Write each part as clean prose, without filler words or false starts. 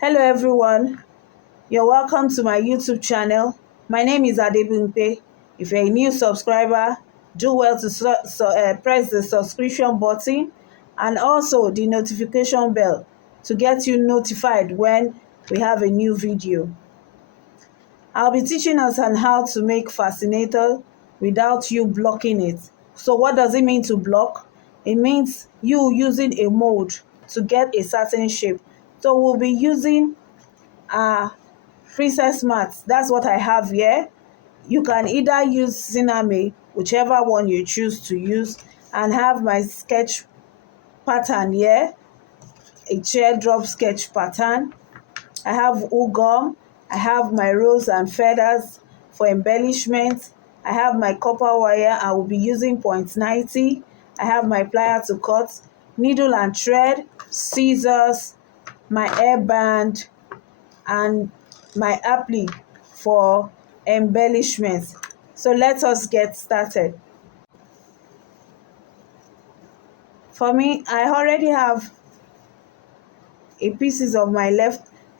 Hello everyone, you're welcome to my YouTube channel. My name is Adebimpe. If you're a new subscriber, do well to press the subscription button and also the notification bell to get you notified when we have a new video. I'll be teaching us on how to make fascinator without you blocking it. So what does it mean to block? It means you using a mold to get a certain shape. So we'll be using a princess mat. That's what I have here. You can either use Sinamay, whichever one you choose to use, and have my sketch pattern here, a teardrop sketch pattern. I have wool gum. I have my rose and feathers for embellishment. I have my copper wire. I will be using 0.90. I have my plier to cut, needle and thread, scissors, my hairband, and my applique for embellishments. So let us get started. For me, I already have a pieces of my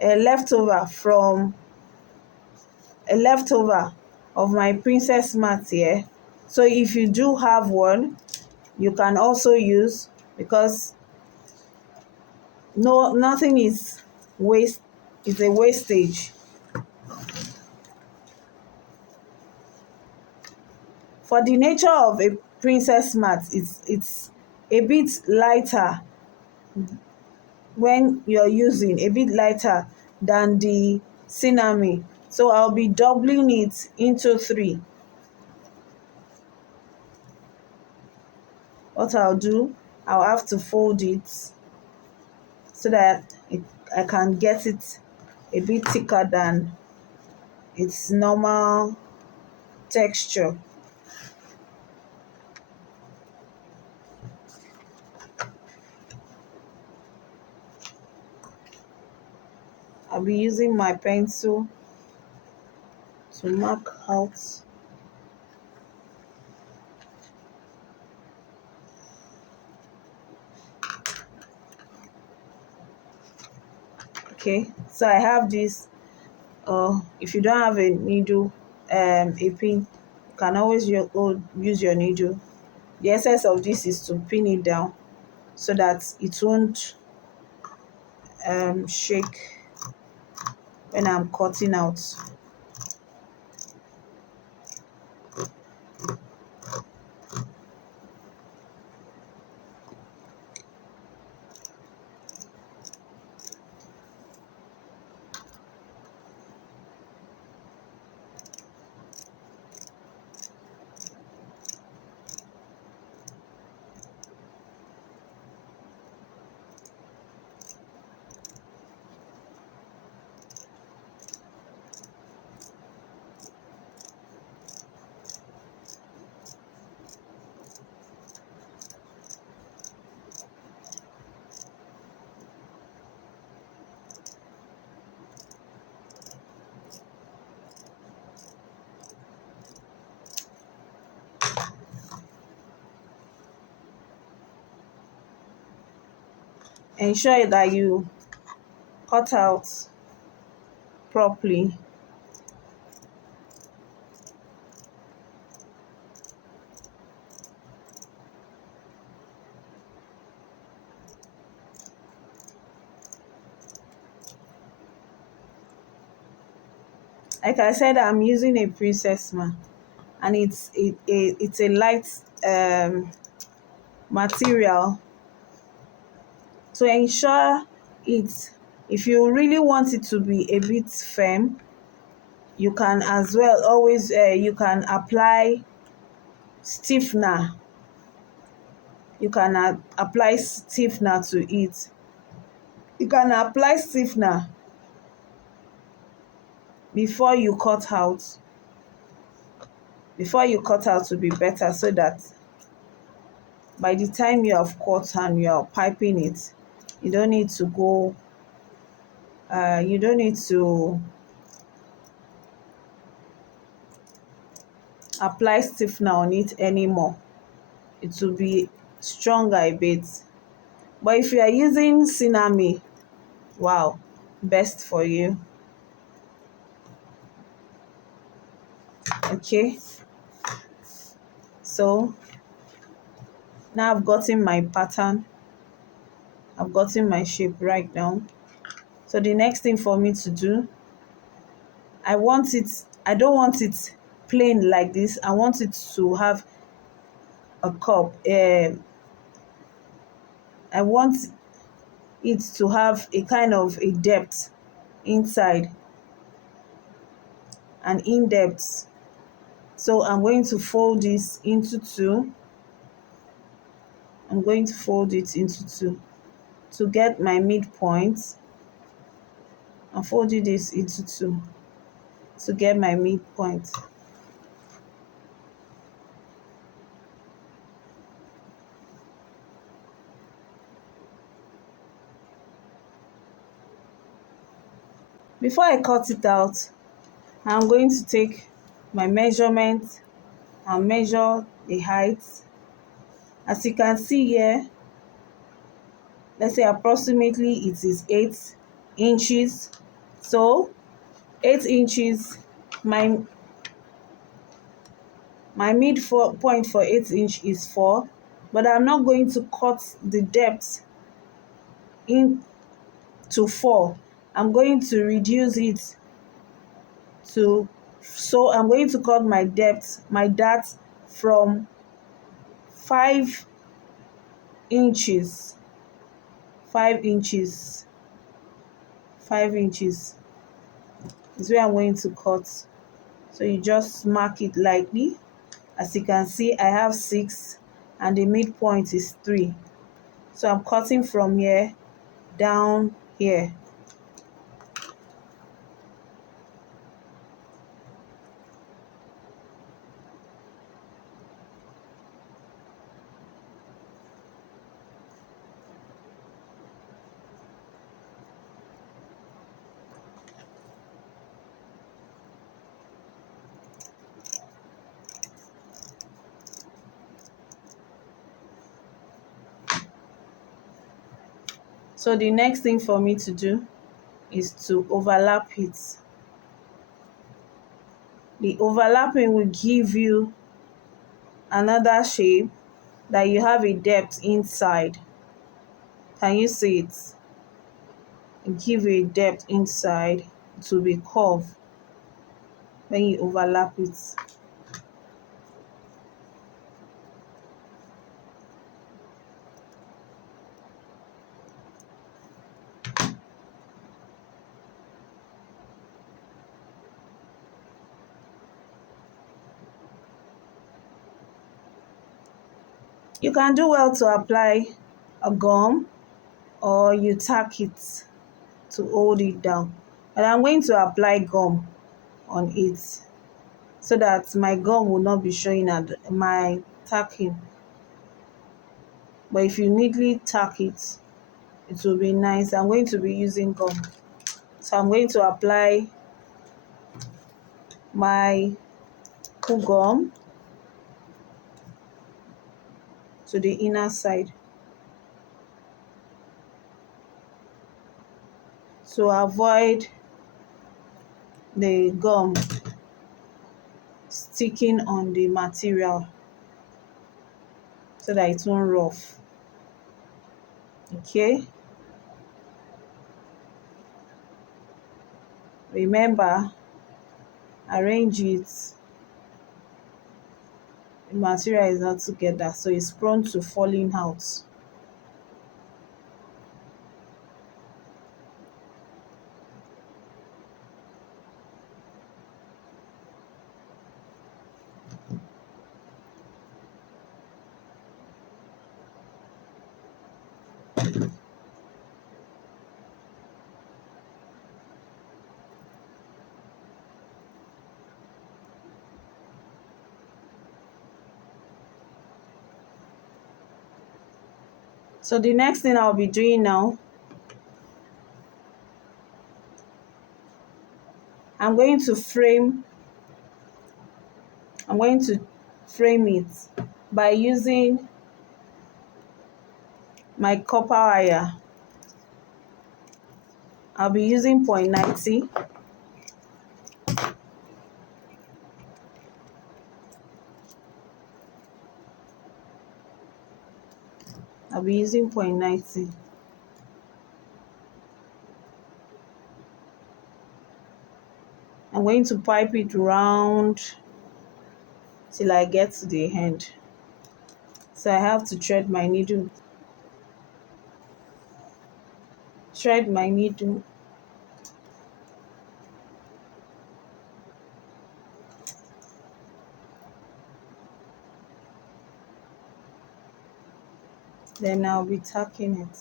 leftover from a leftover of my princess mat here. So if you do have one, you can also use, because nothing is a wastage. For the nature of a princess mat, it's a bit lighter when you're using, a bit lighter than the Sinamay. So I'll be doubling it into 3. What I'll do, I'll have to fold it so that I can get it a bit thicker than its normal texture. I'll be using my pencil to mark out. Okay, so I have this. If you don't have a needle, a pin, you can always use your needle. The essence of this is to pin it down so that it won't shake when I'm cutting out. Ensure that you cut out properly. Like I said, I'm using a princess mat, and it's a light material. To ensure it, if you really want it to be a bit firm, you can as well always you can apply stiffener. You can apply stiffener to it. You can apply stiffener before you cut out. Before you cut out to be better, so that by the time you have cut and you are piping it, you don't need to go. You don't need to apply stiffener on it anymore. It will be stronger a bit. But if you are using Sinamay, wow, best for you. Okay, so now I've gotten my pattern, I've gotten my shape right now. So the next thing for me to do, I don't want it plain like this. I want it to have a cup. I want it to have a kind of a depth inside, an in-depth. So I'm going to fold this into two. I'm going to fold it into two to get my midpoint. I'm folding this into two to get my midpoint. Before I cut it out, I'm going to take my measurement and measure the height. As you can see here, let's say approximately it is 8 inches. So 8 inches, my point for 8 inch is 4, but I'm not going to cut the depth in to 4. I'm going to reduce it to, so I'm going to cut my dart from 5 inches. 5 inches. 5 inches is where I'm going to cut. So you just mark it lightly. As you can see, I have 6 and the midpoint is 3. So I'm cutting from here down here. So the next thing for me to do is to overlap it. The overlapping will give you another shape that you have a depth inside. Can you see it? It give you a depth inside. It will be curved when you overlap it. You can do well to apply a gum or you tack it to hold it down. But I'm going to apply gum on it so that my gum will not be showing at my tacking. But if you neatly tack it, it will be nice. I'm going to be using gum. So I'm going to apply my cool gum to the inner side to avoid the gum sticking on the material so that it won't rough. Okay, remember, arrange it. The material is not together, so it's prone to falling out. So the next thing I'll be doing now, I'm going to frame it by using my copper wire I'll be using 0.90. I'll be using 0.90. I'm going to pipe it round till I get to the end. So I have to thread my needle. Thread my needle. Then I'll be tacking it.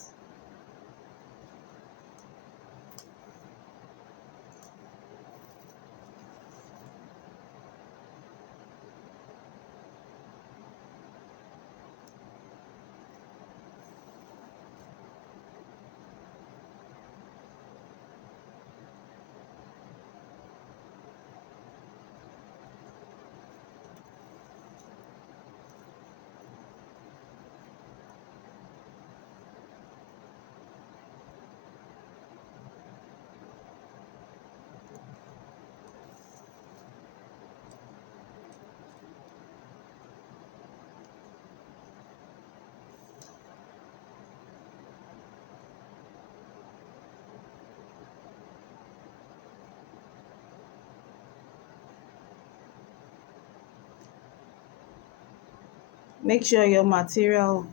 Make sure your material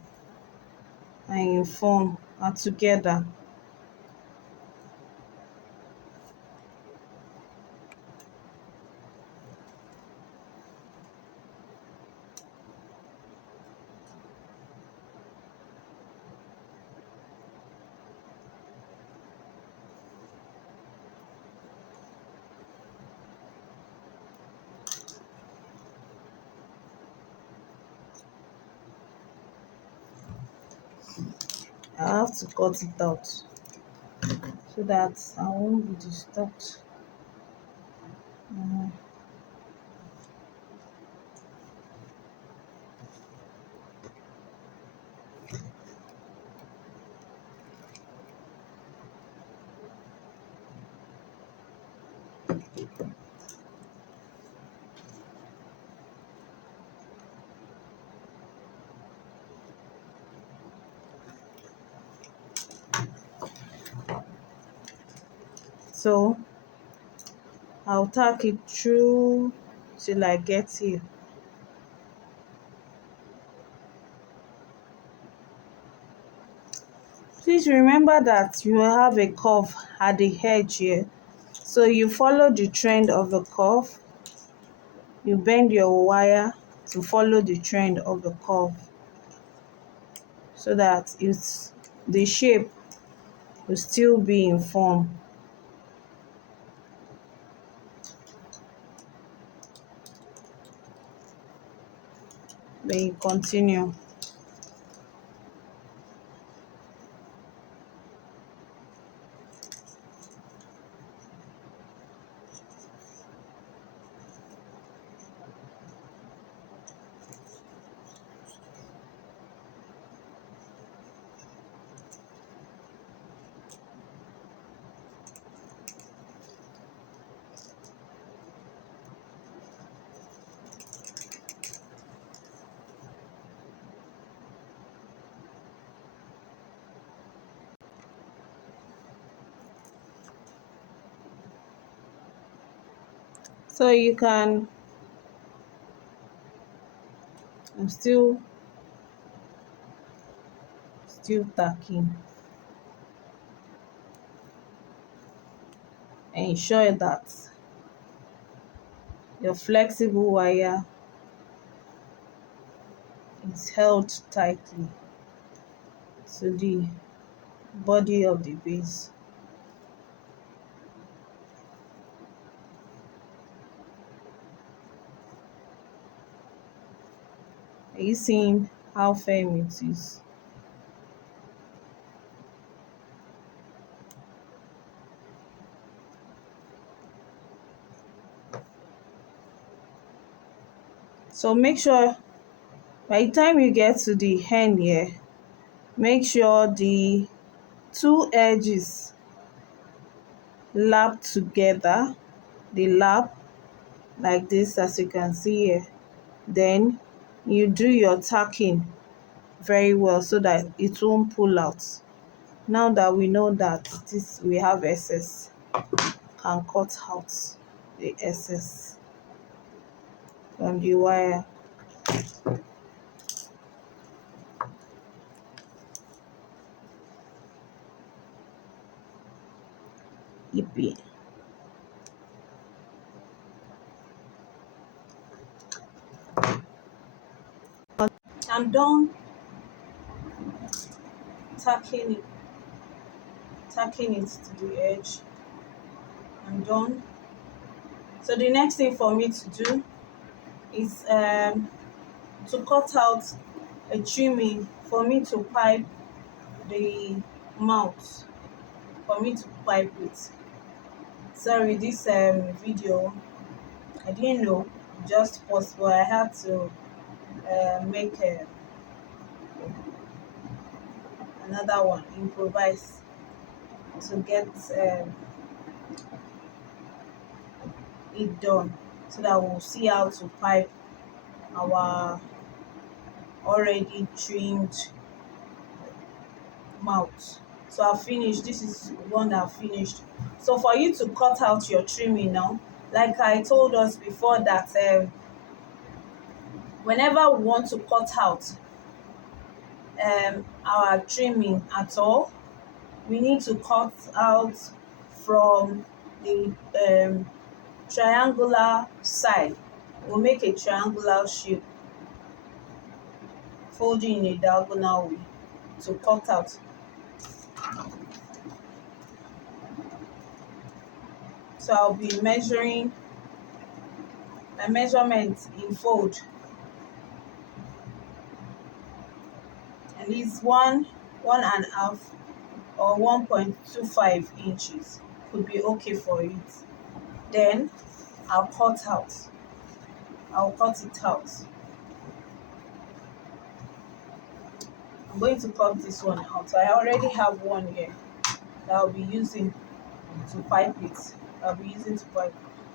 and foam are together. I have to cut it out so that I won't be disturbed. So I'll tack it through till I get here. Please remember that you will have a curve at the edge here. So you follow the trend of the curve. You bend your wire to follow the trend of the curve so that the shape will still be in form. Then you continue. So you can, I'm still tacking. Ensure that your flexible wire is held tightly to the body of the base. Are you seeing how firm it is? So make sure by the time you get to the end here, make sure the two edges lap together, they lap like this, as you can see here. Then you do your tacking very well so that it won't pull out. Now that we know that this we have excess, can cut out the excess from the wire. Yippee. I'm done tacking it, tacking it to the edge. I'm done. So the next thing for me to do is to cut out a trimming for me to pipe the mouth, for me to pipe it. Sorry, this video, I didn't know, just possible. I had to make another one, improvise to get it done, so that we'll see how to pipe our already trimmed mouth. So I've finished. This is one I've finished. So for you to cut out your trimming now, like I told us before, that whenever we want to cut out our trimming at all, we need to cut out from the triangular side. We'll make a triangular shape, folding in a diagonal way to cut out. So I'll be measuring my measurement in fold, and it's 1.5 or 1.25 inches could be okay for it. Then I'll cut it out. I'm going to cut this one out. I already have one here that I'll be using to pipe it.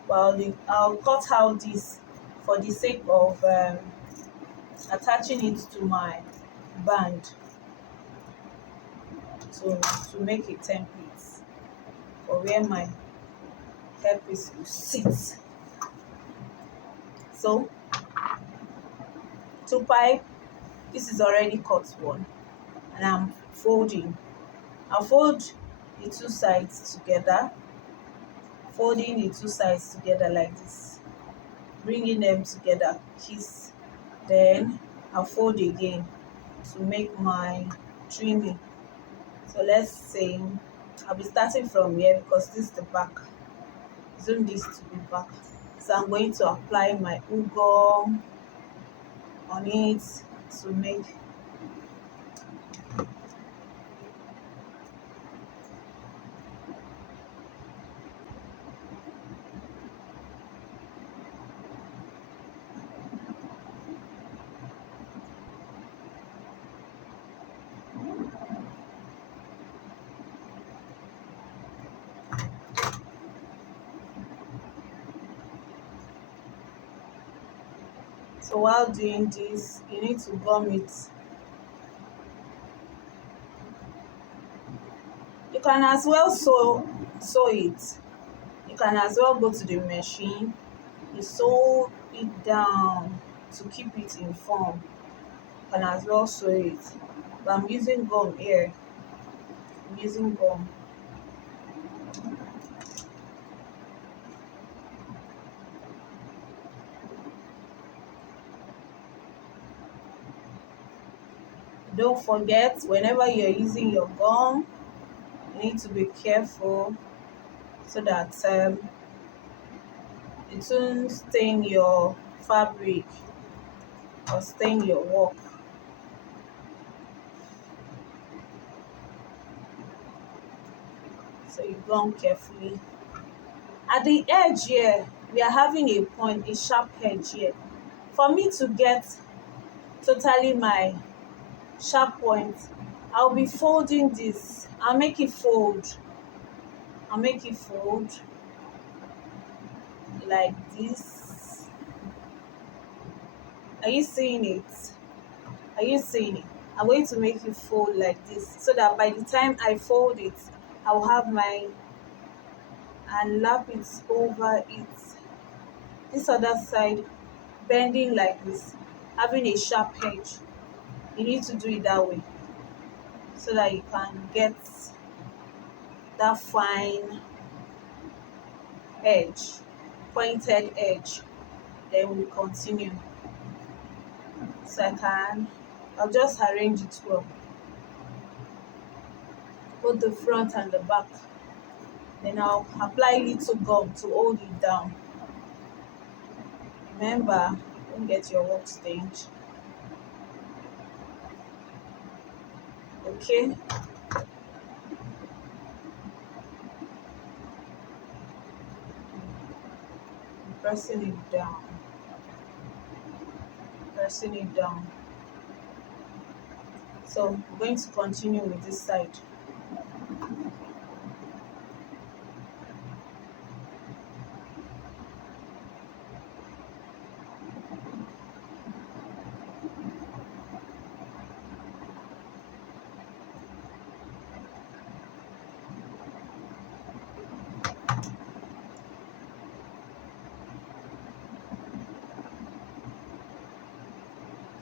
Well, I'll cut out this for the sake of attaching it to my band, to make a template for where my hairpiece will sit. So to pipe, this is already cut one, and I'm folding. I'll fold the two sides together, folding the two sides together like this, bringing them together, kiss. Then I'll fold again to make my trimming. So let's say I'll be starting from here because this is the back. Zoom this to be back. So I'm going to apply my ugum on it to make So while doing this, you need to gum it. You can as well sew it. You can as well go to the machine, you sew it down to keep it in form. You can as well sew it. But I'm using gum here. I'm using gum. Don't forget, whenever you're using your gum, you need to be careful so that it won't stain your fabric or stain your work. So you gum carefully. At the edge here, we are having a point, a sharp edge here. For me to get totally my sharp point, I'll be folding this. I'll make it fold I'll make it fold like this. Are you seeing it? Are you seeing it? I'm going to make it fold like this so that by the time I fold it, I'll have my and lap it over it. This other side bending like this, having a sharp edge. You need to do it that way so that you can get that fine edge, pointed edge. Then we continue. So I'll just arrange it well, both the front and the back. Then I'll apply little gum to hold it down. Remember, don't get your work stained. Okay. Pressing it down, pressing it down. So I'm going to continue with this side.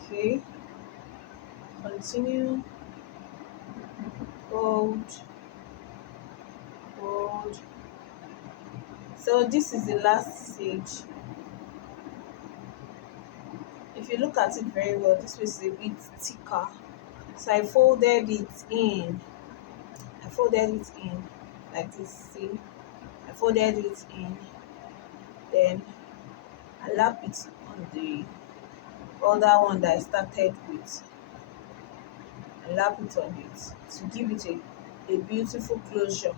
Okay, continue, fold, fold. So this is the last stage. If you look at it very well, this was a bit thicker. So I folded it in. I folded it in like this. See, I folded it in. Then I lap it on the other one that I started with. I lap it on it to give it a beautiful closure.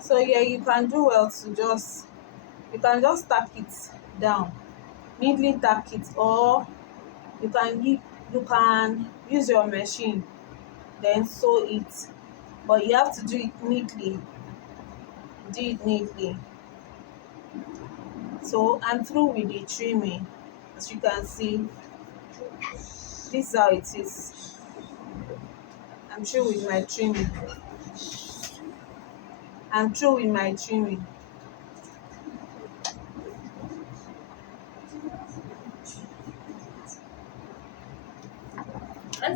So yeah, you can do well to just tack it down, neatly tack it, or you can use your machine then sew it, but you have to do it neatly. Do it neatly. So I'm through with the trimming. As you can see, this is how it is. I'm through with my trimming. I'm through with my trimming.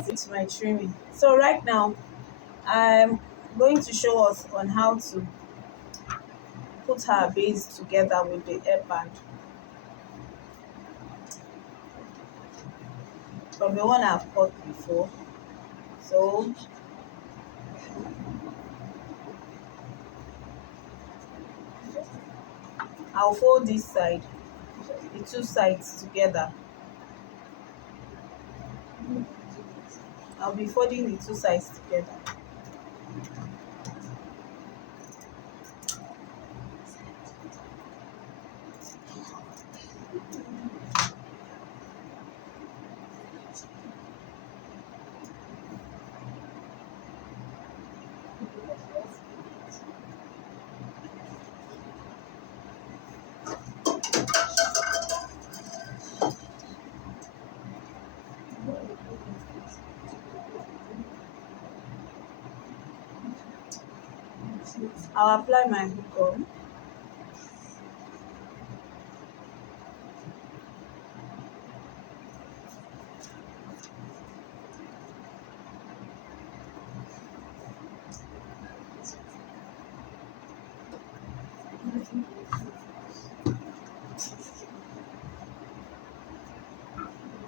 It's my trimming. So right now, I'm going to show us on how to put our base together with the hairband from the one I've cut before. So I'll fold this side, the two sides together. I'll be folding the two sides together. I'll apply my hook on.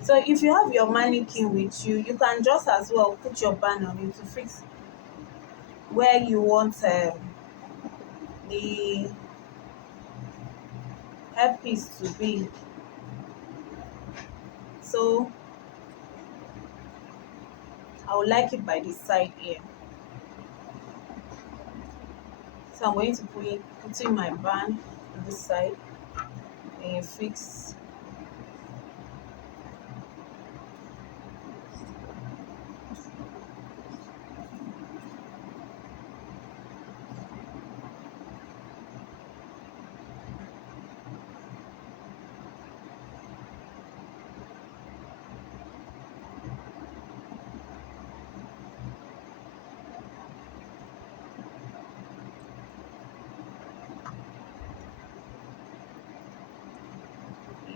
So if you have your mannequin with you, you can just as well put your band on it to fix where you want the headpiece to be. So I would like it by the side here. So I'm going to put in my band on this side and you fix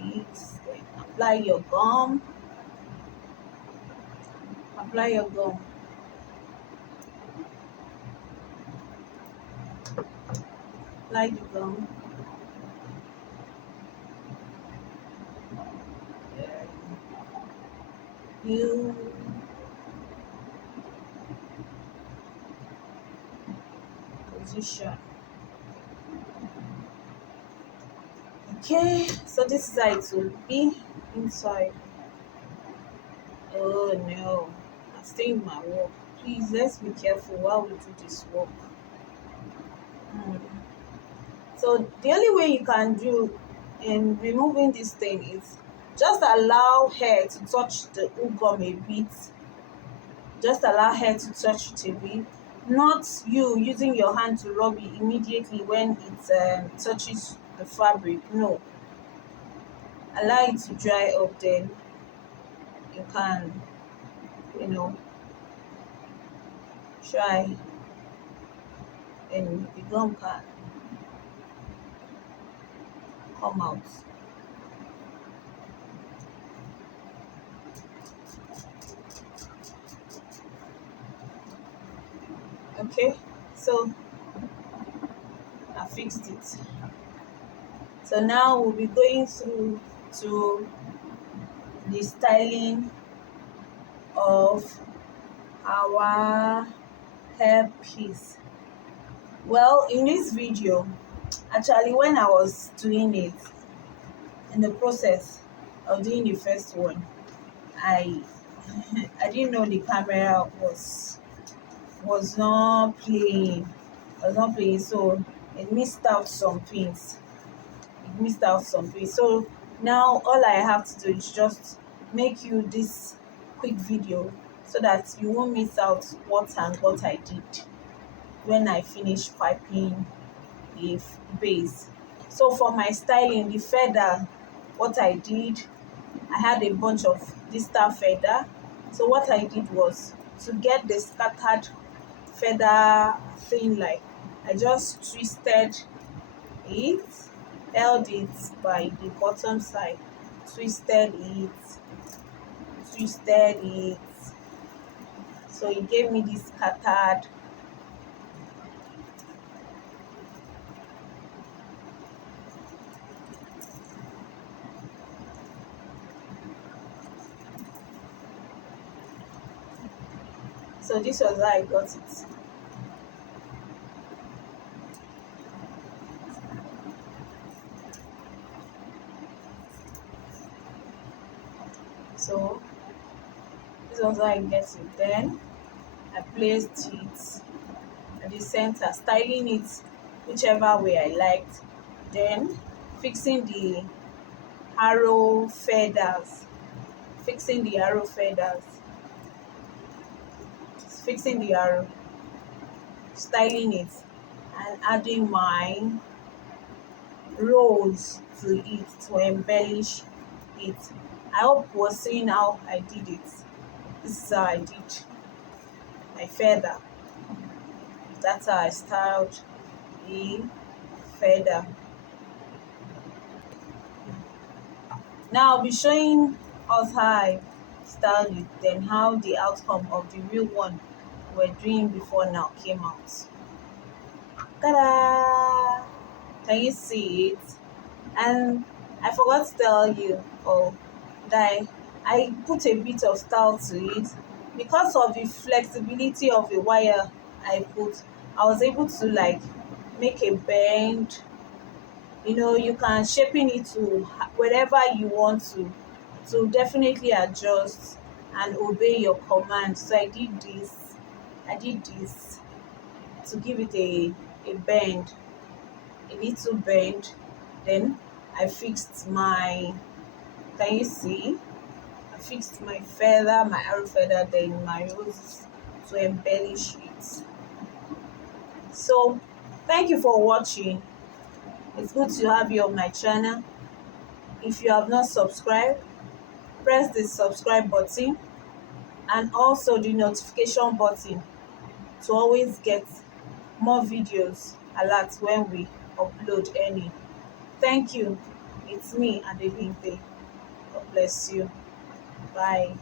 it. Then apply your gum, apply the gum. You position. Okay, so this side will be inside. Oh no, I'm staying in my work. Please, let's be careful while we do this work. Mm. So the only way you can do in removing this thing is just allow hair to touch the gum a bit. Just allow hair to touch it a bit. Not you using your hand to rub it immediately when it touches the fabric. No, allow it to dry up. Then you can, you know, try, and the gum can come out. Okay, so I fixed it. So now we'll be going through to the styling of our hair piece. Well, in this video, actually when I was doing it, in the process of doing the first one, I I didn't know the camera was not playing, so it missed out some things. So now all I have to do is just make you this quick video so that you won't miss out what I did when I finished piping the base. So for my styling, the feather, what I did, I had a bunch of this star feather. So what I did was to get the scattered feather thing, like I just it, held it by the bottom side, twisted it, twisted it. So it gave me this scattered. So this was how I got it. So this was how I get it. Then I placed it at the center, styling it whichever way I liked. Then fixing the arrow feathers, fixing the arrow feathers, fixing the arrow, styling it, and adding my rolls to it to embellish it. I hope you was seeing how I did it. This is how I did my feather. That's how I styled the feather. Now I'll be showing us how I styled it, then how the outcome of the real one we're doing before now came out. Ta-da! Can you see it? And I forgot to tell you, that I put a bit of style to it because of the flexibility of the wire I put. I was able to like make a bend. You can shaping it to wherever you want to definitely adjust and obey your command. So I did this to give it a bend, a little bend. Then I fixed my, can you see? I fixed my feather, my arrow feather, then my roses to embellish it. So thank you for watching. It's good to have you on my channel. If you have not subscribed, press the subscribe button and also the notification button to always get more videos alert when we upload any. Thank you. It's me, Adebimpe. God bless you. Bye.